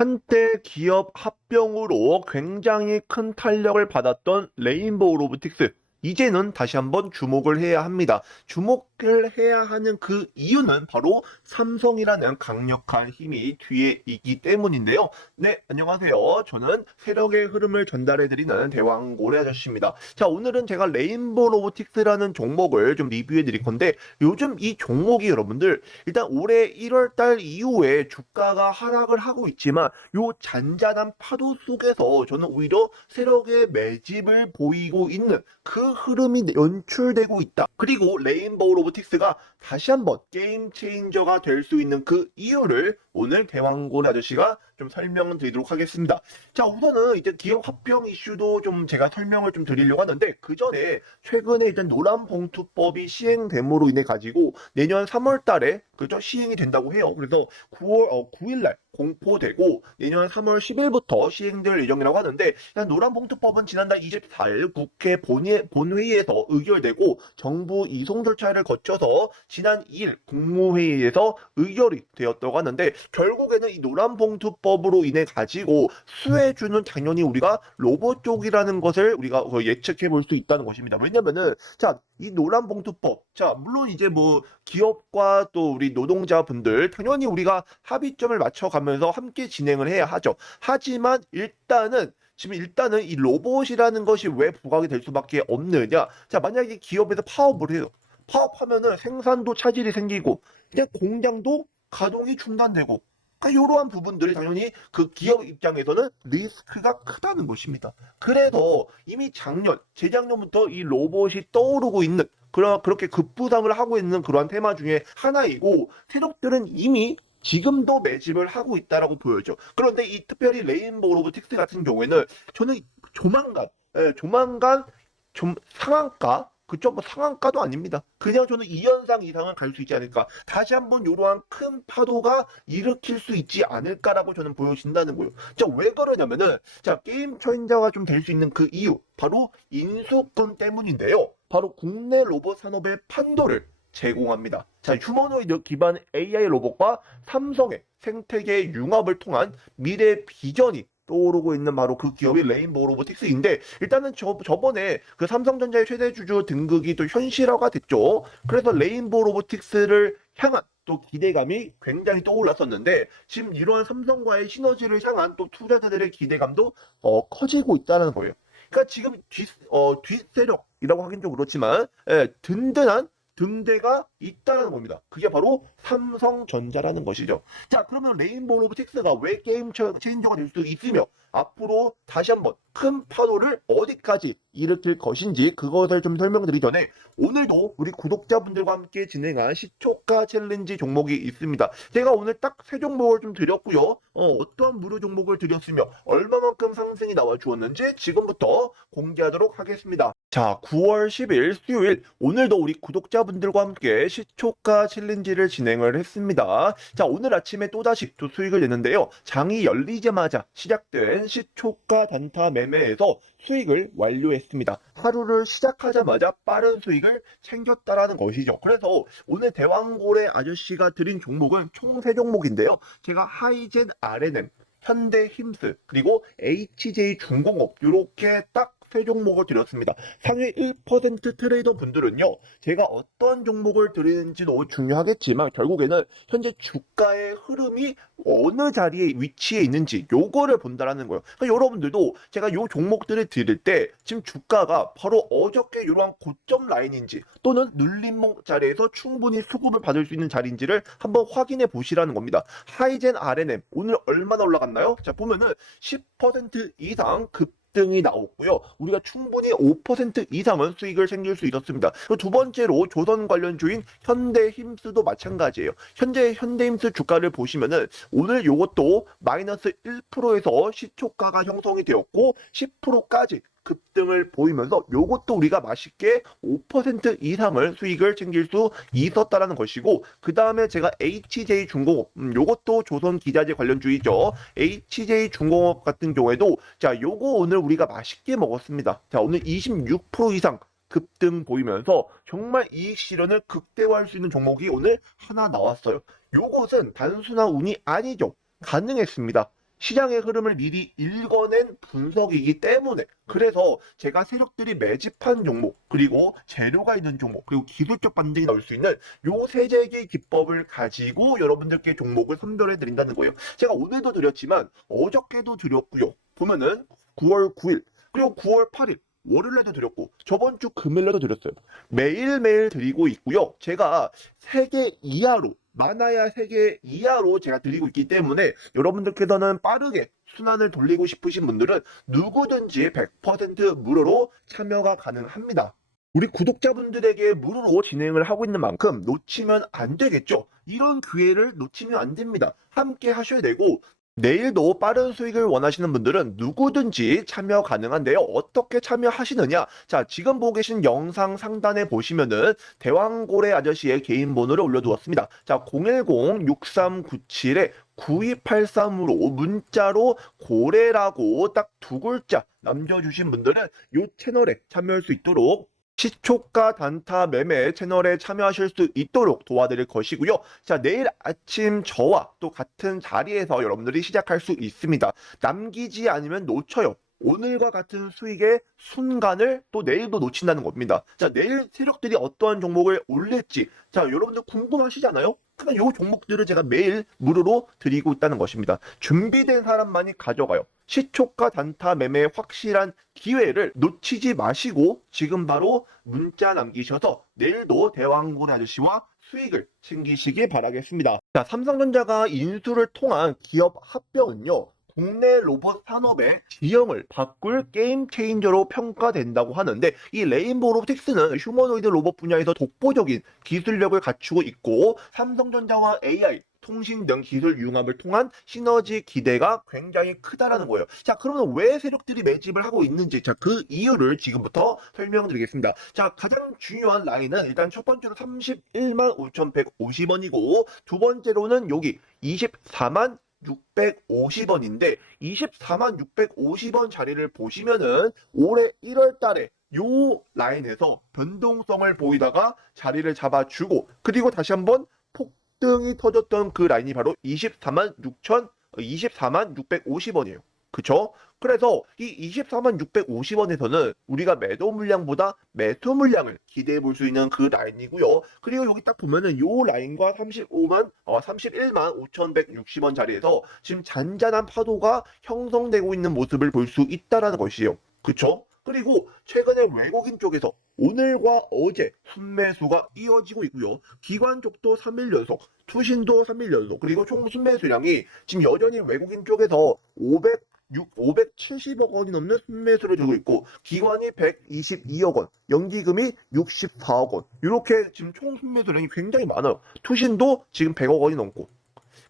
한때 기업 합병으로 굉장히 큰 탄력을 받았던 레인보우 로보틱스. 이제는 다시 한번 주목을 해야 합니다. 주목을 해야 하는 그 이유는 바로 삼성이라는 강력한 힘이 뒤에 있기 때문인데요. 네, 안녕하세요. 저는 세력의 흐름을 전달해드리는 대왕 고래 아저씨입니다. 자, 오늘은 제가 레인보우 로보틱스라는 종목을 좀 리뷰해 드릴 건데, 요즘 이 종목이 여러분들, 일단 올해 1월 달 이후에 주가가 하락을 하고 있지만, 요 잔잔한 파도 속에서 저는 오히려 세력의 매집을 보이고 있는 그 흐름이 연출되고 있다. 그리고 레인보우 로보틱스가 다시 한번 게임 체인저가 될 수 있는 그 이유를 오늘 대왕고래 아저씨가 좀 설명을 드리도록 하겠습니다. 자, 우선은 이제 기업 합병 이슈도 좀 제가 설명을 좀 드리려고 하는데 그 전에 최근에 일단 노란 봉투법이 시행됨으로 인해 가지고 내년 3월 달에 그죠 시행이 된다고 해요. 그래서 9월 어, 9일 날 공포되고 내년 3월 10일부터 시행될 예정이라고 하는데 일단 노란 봉투법은 지난달 24일 국회 본회, 본회의에서 의결되고 정부 이송 절차를 거쳐서 지난 2일 국무회의에서 의결이 되었다고 하는데 결국에는 이 노란 봉투법으로 인해 가지고 수혜주는 당연히 우리가 로봇 쪽이라는 것을 우리가 그 예측해 볼 수 있다는 것입니다. 왜냐면은 자, 이 노란 봉투법. 자, 물론 이제 뭐 기업과 또 우리 노동자분들 당연히 우리가 합의점을 맞춰 가면서 함께 진행을 해야 하죠. 하지만 일단은 지금 일단은 이 로봇이라는 것이 왜 부각이 될 수밖에 없느냐? 자, 만약에 기업에서 파업을 해요. 파업하면은 생산도 차질이 생기고 그냥 공장도 가동이 중단되고 그러니까 이러한 부분들이 당연히 그 기업 입장에서는 리스크가 크다는 것입니다. 그래서 이미 작년, 재작년부터 이 로봇이 떠오르고 있는 그런 그렇게 급부상을 하고 있는 그러한 테마 중에 하나이고 세력들은 이미 지금도 매집을 하고 있다라고 보여져. 그런데 이 특별히 레인보우 로보틱스 같은 경우에는 저는 조만간, 예, 조만간 좀 상한가 그쪽 뭐 상한가도 아닙니다. 그냥 저는 2연상 이상은 갈 수 있지 않을까. 다시 한번 이러한 큰 파도가 일으킬 수 있지 않을까라고 저는 보여진다는 거예요. 자, 왜 그러냐면은, 자, 게임 처인자가 좀 될 수 있는 그 이유, 바로 인수권 때문인데요. 바로 국내 로봇 산업의 판도를 제공합니다. 자, 휴머노이드 기반 AI 로봇과 삼성의 생태계 융합을 통한 미래 비전이 떠오르고 있는 바로 그 기업이 레인보우 로보틱스인데 일단은 저, 저번에 그 삼성전자의 최대 주주 등극이 또 현실화가 됐죠. 그래서 레인보우 로보틱스를 향한 또 기대감이 굉장히 떠올랐었는데 지금 이러한 삼성과의 시너지를 향한 또 투자자들의 기대감도 어, 커지고 있다는 거예요. 그러니까 지금 뒷, 어, 뒷세력이라고 하긴 좀 그렇지만 예, 든든한 등대가 있다는 겁니다. 그게 바로 삼성전자라는 것이죠. 자, 그러면 레인보우 로보틱스가 왜 게임 체- 체인저가 될수 있으며 앞으로 다시 한번 큰 파도를 어디까지 일으킬 것인지 그것을 좀 설명드리기 전에 오늘도 우리 구독자분들과 함께 진행한 시초가 챌린지 종목이 있습니다. 제가 오늘 딱 세 종목을 좀 드렸고요. 어, 어떠한 무료 종목을 드렸으며 얼마만큼 상승이 나와 주었는지 지금부터 공개하도록 하겠습니다. 자, 9월 10일 수요일 오늘도 우리 구독자분들과 함께 시초가 챌린지를 진행을 했습니다. 자, 오늘 아침에 또다시 또 수익을 냈는데요. 장이 열리자마자 시작된 시초가 단타 매매에서 수익을 완료했습니다. 하루를 시작하자마자 빠른 수익을 챙겼다라는 것이죠. 그래서 오늘 대왕고래 아저씨가 드린 종목은 총세 종목인데요. 제가 하이젠 RNM, 현대 힘스, 그리고 HJ 중공업 이렇게 딱 세 종목을 드렸습니다. 상위 1% 트레이더 분들은요, 제가 어떤 종목을 드리는지도 중요하겠지만, 결국에는 현재 주가의 흐름이 어느 자리에 위치해 있는지, 요거를 본다라는 거예요. 그러니까 여러분들도 제가 요 종목들을 드릴 때, 지금 주가가 바로 어저께 이러한 고점 라인인지, 또는 눌림목 자리에서 충분히 수급을 받을 수 있는 자리인지를 한번 확인해 보시라는 겁니다. 하이젠 RNM, 오늘 얼마나 올라갔나요? 자, 보면은 10% 이상 급 등이 나왔고요. 우리가 충분히 5% 이상은 수익을 챙길 수 있었습니다. 두 번째로 조선 관련 주인 현대힘스도 마찬가지예요. 현재 현대힘스 주가를 보시면은 오늘 요것도 마이너스 1%에서 시초가가 형성이 되었고 10%까지 급등을 보이면서 요것도 우리가 맛있게 5% 이상을 수익을 챙길 수 있었다라는 것이고 그 다음에 제가 HJ 중공업 음, 요것도 조선 기자재 관련주의죠. HJ 중공업 같은 경우에도 자 요거 오늘 우리가 맛있게 먹었습니다. 자 오늘 26% 이상 급등 보이면서 정말 이익 실현을 극대화할 수 있는 종목이 오늘 하나 나왔어요. 요것은 단순한 운이 아니죠. 가능했습니다 시장의 흐름을 미리 읽어낸 분석이기 때문에 그래서 제가 세력들이 매집한 종목 그리고 재료가 있는 종목 그리고 기술적 반등이 나올 수 있는 요세 개의 기법을 가지고 여러분들께 종목을 선별해 드린다는 거예요. 제가 오늘도 드렸지만 어저께도 드렸고요. 보면은 9월 9일 그리고 9월 8일 월요일에도 드렸고 저번 주 금요일에도 드렸어요. 매일매일 드리고 있고요. 제가 3개 이하로 많아야 3개 이하로 제가 드리고 있기 때문에 여러분들께서는 빠르게 순환을 돌리고 싶으신 분들은 누구든지 100% 무료로 참여가 가능합니다. 우리 구독자분들에게 무료로 진행을 하고 있는 만큼 놓치면 안 되겠죠. 이런 기회를 놓치면 안 됩니다. 함께 하셔야 되고 내일도 빠른 수익을 원하시는 분들은 누구든지 참여 가능한데요. 어떻게 참여하시느냐? 자, 지금 보고 계신 영상 상단에 보시면은 대왕고래 아저씨의 개인 번호를 올려두었습니다. 자, 010-6397에 9283으로 문자로 고래라고 딱 두 글자 남겨주신 분들은 이 채널에 참여할 수 있도록 시초가 단타 매매 채널에 참여하실 수 있도록 도와드릴 것이고요. 자, 내일 아침 저와 또 같은 자리에서 여러분들이 시작할 수 있습니다. 남기지 않으면 놓쳐요. 오늘과 같은 수익의 순간을 또 내일도 놓친다는 겁니다. 자, 내일 세력들이 어떠한 종목을 올릴지, 자, 여러분들 궁금하시잖아요? 그냥 요 종목들을 제가 매일 무료로 드리고 있다는 것입니다. 준비된 사람만이 가져가요. 시초가 단타 매매의 확실한 기회를 놓치지 마시고 지금 바로 문자 남기셔서 내일도 대왕군 아저씨와 수익을 챙기시기 바라겠습니다. 자, 삼성전자가 인수를 통한 기업 합병은요. 국내 로봇 산업의 지형을 바꿀 게임 체인저로 평가된다고 하는데 이 레인보우 로보틱스는 휴머노이드 로봇 분야에서 독보적인 기술력을 갖추고 있고 삼성전자와 AI 통신 등 기술 융합을 통한 시너지 기대가 굉장히 크다라는 거예요. 자, 그러면 왜 세력들이 매집을 하고 있는지, 자, 그 이유를 지금부터 설명드리겠습니다. 자, 가장 중요한 라인은 일단 첫 번째로 31만 5,150원이고, 두 번째로는 여기 24만 650원인데 24만 650원 자리를 보시면은 올해 1월 달에 요 라인에서 변동성을 보이다가 자리를 잡아주고 그리고 다시 한번 폭등이 터졌던 그 라인이 바로 24만 6천 24만 650원이에요. 그쵸? 그래서 이 24만 650원에서는 우리가 매도 물량보다 매수 물량을 기대해 볼 수 있는 그 라인이고요. 그리고 여기 딱 보면은 요 라인과 35만, 어, 31만 5,160원 자리에서 지금 잔잔한 파도가 형성되고 있는 모습을 볼 수 있다라는 것이에요. 그쵸? 그리고 최근에 외국인 쪽에서 오늘과 어제 순매수가 이어지고 있고요. 기관 쪽도 3일 연속, 투신도 3일 연속, 그리고 총 순매수량이 지금 여전히 외국인 쪽에서 500 6, 570억 원이 넘는 순매수를 주고 있고 기관이 122억 원, 연기금이 64억 원. 이렇게 지금 총 순매수량이 굉장히 많아요. 투신도 지금 100억 원이 넘고.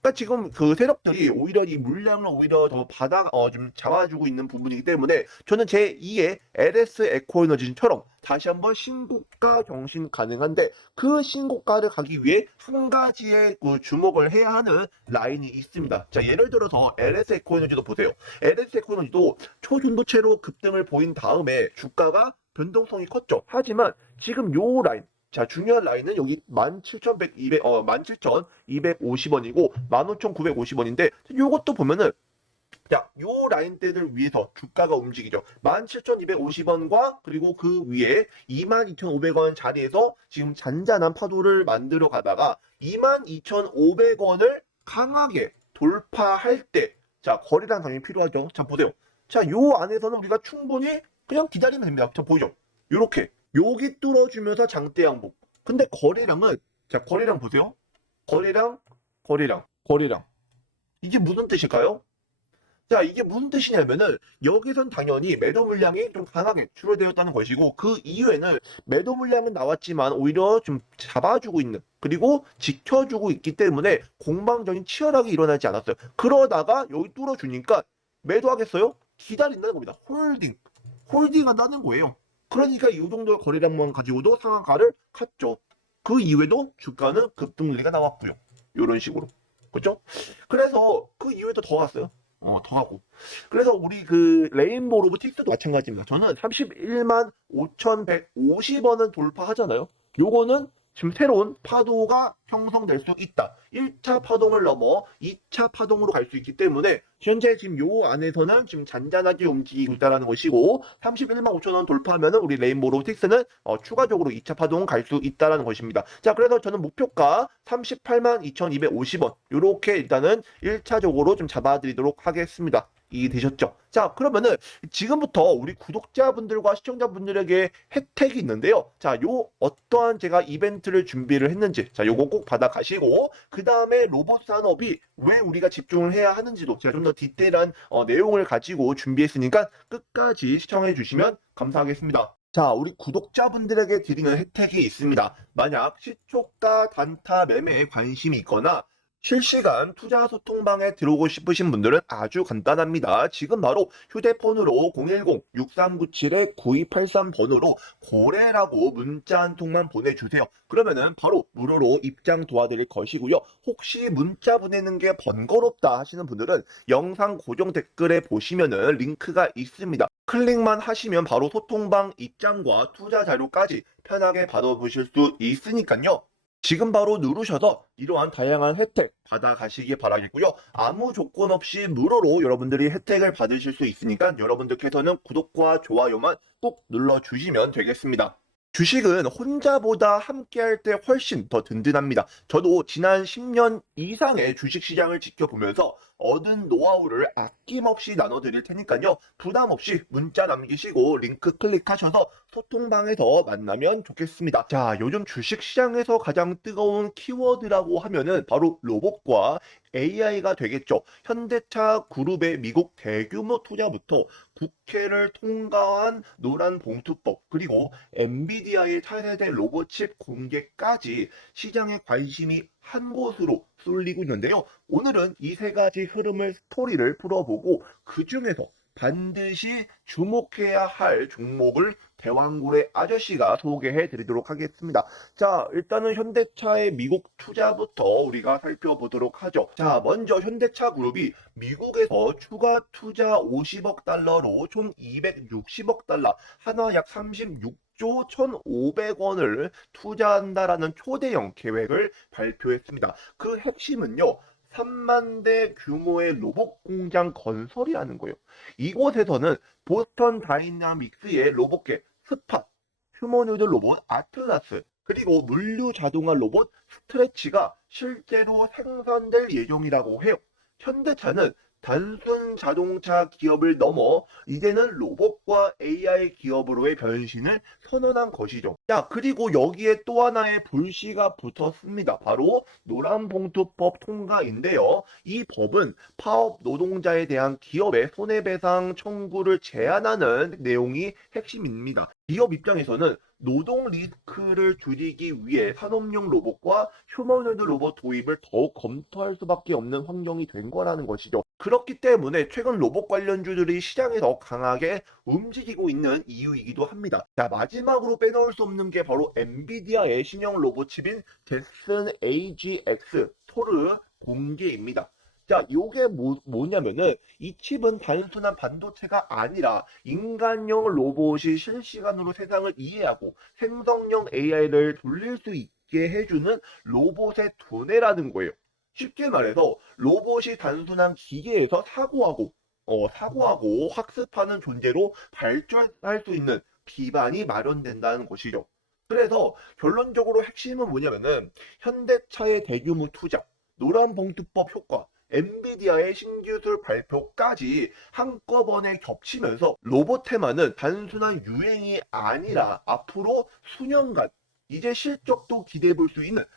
그러니까 지금 그 세력들이 오히려 이 물량을 오히려 더 받아 어, 좀 잡아주고 있는 부분이기 때문에 저는 제 2의 LS 에코에너지처럼 다시 한번 신고가 경신 가능한데 그 신고가를 가기 위해 한 가지의 그 주목을 해야 하는 라인이 있습니다. 자 예를 들어서 LS 에코에너지도 보세요. LS 에코에너지도 초중도체로 급등을 보인 다음에 주가가 변동성이 컸죠. 하지만 지금 요 라인 자, 중요한 라인은 여기 17,100, 어, 17,250원이고 15,950원인데 요것도 보면은 자, 요 라인대를 위해서 주가가 움직이죠. 17,250원과 그리고 그 위에 22,500원 자리에서 지금 잔잔한 파도를 만들어 가다가 22,500원을 강하게 돌파할 때 자, 거래량 당연히 필요하죠. 자, 보세요. 자, 요 안에서는 우리가 충분히 그냥 기다리면 됩니다. 자, 보이죠? 요렇게. 여기 뚫어주면서 장대 양복. 근데 거래량은 자 거래량 보세요. 거래량, 거래량, 거래량. 이게 무슨 뜻일까요? 자 이게 무슨 뜻이냐면은 여기선 당연히 매도 물량이 좀 강하게 줄어들었다는 것이고 그 이후에는 매도 물량은 나왔지만 오히려 좀 잡아주고 있는 그리고 지켜주고 있기 때문에 공방전이 치열하게 일어나지 않았어요. 그러다가 여기 뚫어주니까 매도하겠어요? 기다린다는 겁니다. 홀딩, 홀딩한다는 거예요. 그러니까 이 정도 거래량만 가지고도 상한가를 갔죠. 그 이후에도 주가는 급등률리가 나왔고요. 이런 식으로. 그렇죠? 그래서 그 이후에도 더 갔어요. 어, 더 가고. 그래서 우리 그 레인보우 로보틱스도 마찬가지입니다. 저는 31만 5,150원은 돌파하잖아요. 요거는 지금 새로운 파도가 형성될 수 있다. 1차 파동을 넘어 2차 파동으로 갈 수 있기 때문에 현재 지금 요 안에서는 지금 잔잔하게 움직이고 있다라는 것이고 31만 5천 원 돌파하면은 우리 레인보우 로틱스는 어, 추가적으로 2차 파동 갈 수 있다라는 것입니다. 자, 그래서 저는 목표가 38만 2,250원 요렇게 일단은 1차적으로 좀 잡아드리도록 하겠습니다. 이해되셨죠? 자, 그러면은 지금부터 우리 구독자분들과 시청자분들에게 혜택이 있는데요. 자, 요 어떠한 제가 이벤트를 준비를 했는지, 자, 요거 꼭 받아가시고, 그 다음에 로봇 산업이 왜 우리가 집중을 해야 하는지도 제가 좀 더 디테일한 어, 내용을 가지고 준비했으니까 끝까지 시청해 주시면 감사하겠습니다. 자, 우리 구독자분들에게 드리는 혜택이 있습니다. 만약 시초가 단타 매매에 관심이 있거나 실시간 투자 소통방에 들어오고 싶으신 분들은 아주 간단합니다. 지금 바로 휴대폰으로 010-6397-9283 번호로 고래라고 문자 한 통만 보내주세요. 그러면은 바로 무료로 입장 도와드릴 것이고요. 혹시 문자 보내는 게 번거롭다 하시는 분들은 영상 고정 댓글에 보시면은 링크가 있습니다. 클릭만 하시면 바로 소통방 입장과 투자 자료까지 편하게 받아보실 수 있으니까요. 지금 바로 누르셔서 이러한 다양한 혜택 받아가시기 바라겠고요. 아무 조건 없이 무료로 여러분들이 혜택을 받으실 수 있으니까 여러분들께서는 구독과 좋아요만 꼭 눌러주시면 되겠습니다. 주식은 혼자보다 함께 할 때 훨씬 더 든든합니다. 저도 지난 10년 이상의 주식 시장을 지켜보면서 얻은 노하우를 아낌없이 나눠드릴 테니까요. 부담 없이 문자 남기시고 링크 클릭하셔서 소통방에서 만나면 좋겠습니다. 자, 요즘 주식 시장에서 가장 뜨거운 키워드라고 하면은 바로 로봇과 AI가 되겠죠. 현대차 그룹의 미국 대규모 투자부터 국회를 통과한 노란 봉투법 그리고 엔비디아의 차세대 로봇칩 공개까지 시장의 관심이 한 곳으로 쏠리고 있는데요. 오늘은 이 세 가지 흐름을 스토리를 풀어보고 그 중에서 반드시 주목해야 할 종목을 대왕고래 아저씨가 소개해 드리도록 하겠습니다. 자, 일단은 현대차의 미국 투자부터 우리가 살펴보도록 하죠. 자, 먼저 현대차 그룹이 미국에서 추가 투자 50억 달러로 총 260억 달러, 하나 약 36 조 1,500원을 투자한다라는 초대형 계획을 발표했습니다. 그 핵심은요. 3만 대 규모의 로봇 공장 건설이라는 거예요. 이곳에서는 보스턴 다이나믹스의 로봇계 스팟, 휴머노이드 로봇 아틀라스, 그리고 물류 자동화 로봇 스트레치가 실제로 생산될 예정이라고 해요. 현대차는 단순 자동차 기업을 넘어 이제는 로봇과 AI 기업으로의 변신을 선언한 것이죠. 자, 그리고 여기에 또 하나의 불씨가 붙었습니다. 바로 노란 봉투법 통과인데요. 이 법은 파업 노동자에 대한 기업의 손해배상 청구를 제한하는 내용이 핵심입니다. 기업 입장에서는 노동 리스크를 줄이기 위해 산업용 로봇과 휴머노이드 로봇 도입을 더욱 검토할 수밖에 없는 환경이 된 거라는 것이죠. 그렇기 때문에 최근 로봇 관련주들이 시장에서 강하게 움직이고 있는 이유이기도 합니다. 자, 마지막으로 빼놓을 수 없는 게 바로 엔비디아의 신형 로봇칩인 데슨 AGX 토르 공개입니다. 자, 요게 뭐, 뭐냐면은 이 칩은 단순한 반도체가 아니라 인간형 로봇이 실시간으로 세상을 이해하고 생성형 AI를 돌릴 수 있게 해주는 로봇의 두뇌라는 거예요. 쉽게 말해서 로봇이 단순한 기계에서 사고하고 어, 사고하고 학습하는 존재로 발전할 수 있는 기반이 마련된다는 것이죠. 그래서 결론적으로 핵심은 뭐냐면은 현대차의 대규모 투자, 노란봉투법 효과, 엔비디아의 신기술 발표까지 한꺼번에 겹치면서 로봇 테마는 단순한 유행이 아니라 앞으로 수년간 이제 실적도 기대해 볼 수 있는 빅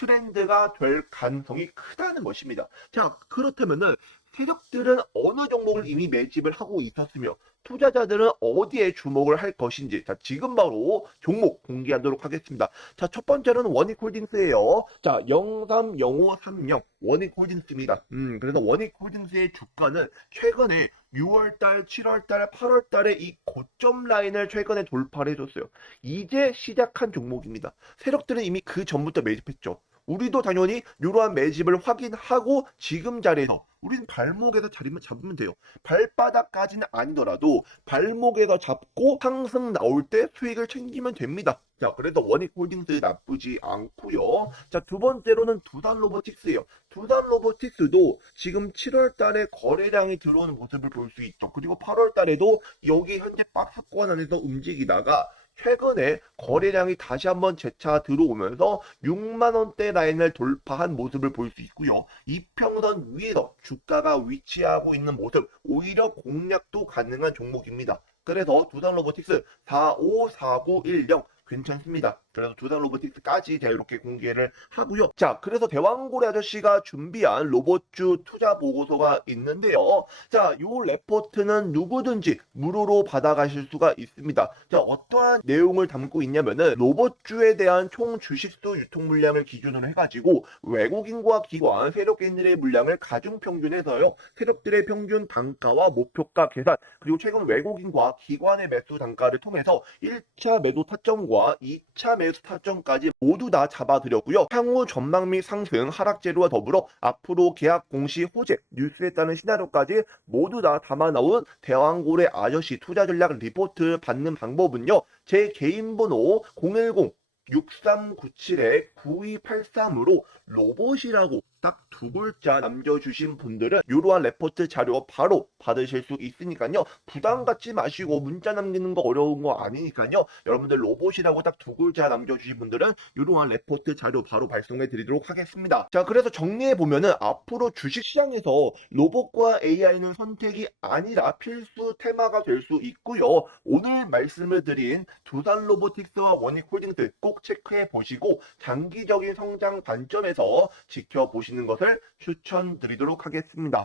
트렌드가 될 가능성이 크다는 것입니다. 자, 그렇다면은 세력들은 어느 종목을 이미 매집을 하고 있었으며 투자자들은 어디에 주목을 할 것인지 자 지금 바로 종목 공개하도록 하겠습니다. 자첫 번째는 원익홀딩스예요. 자 030530 원익홀딩스입니다. 음 그래서 원익홀딩스의 주가는 최근에 6월달, 7월달, 8월달에 이 고점 라인을 최근에 돌파를 해줬어요. 이제 시작한 종목입니다. 세력들은 이미 그 전부터 매집했죠. 우리도 당연히 이러한 매집을 확인하고 지금 자리에서 우리는 발목에서 자리만 잡으면 돼요. 발바닥까지는 아니더라도 발목에서 잡고 상승 나올 때 수익을 챙기면 됩니다. 자, 그래서 원익 홀딩스 나쁘지 않고요. 자, 두 번째로는 두산 로보틱스예요. 두산 로보틱스도 지금 7월 달에 거래량이 들어오는 모습을 볼 수 있죠. 그리고 8월 달에도 여기 현재 박스권 안에서 움직이다가 최근에 거래량이 다시 한번 재차 들어오면서 6만 원대 라인을 돌파한 모습을 볼 수 있고요. 이평선 위에서 주가가 위치하고 있는 모습 오히려 공략도 가능한 종목입니다. 그래서 두산 로보틱스 454910 괜찮습니다. 그래서 두산 로보틱스까지 자유롭게 공개를 하고요. 자, 그래서 대왕고래 아저씨가 준비한 로봇주 투자 보고서가 있는데요. 자, 요 레포트는 누구든지 무료로 받아가실 수가 있습니다. 자, 어떠한 내용을 담고 있냐면은 로봇주에 대한 총 주식수 유통 물량을 기준으로 해가지고 외국인과 기관, 세력인들의 물량을 가중 평균해서요. 세력들의 평균 단가와 목표가 계산 그리고 최근 외국인과 기관의 매수 단가를 통해서 1차 매도 타점과 2차 매도 5점대에서 4점까지 모두 다 잡아드렸고요. 향후 전망 및 상승, 하락제로와 더불어 앞으로 계약 공시 호재, 뉴스에 따른 시나리오까지 모두 다 담아놓은 대왕고래 아저씨 투자 전략 리포트 받는 방법은요. 제 개인 번호 010 6397-9283으로 로봇이라고 딱 두 글자 남겨주신 분들은 이러한 레포트 자료 바로 받으실 수 있으니까요. 부담 갖지 마시고 문자 남기는 거 어려운 거 아니니까요. 여러분들 로봇이라고 딱 두 글자 남겨주신 분들은 이러한 레포트 자료 바로 발송해 드리도록 하겠습니다. 자, 그래서 정리해 보면은 앞으로 주식시장에서 로봇과 AI는 선택이 아니라 필수 테마가 될 수 있고요. 오늘 말씀을 드린 두산 로보틱스와 원익 홀딩스 꼭 체크해 보시고 장기적인 성장 관점에서 지켜 보시는 것을 추천드리도록 하겠습니다.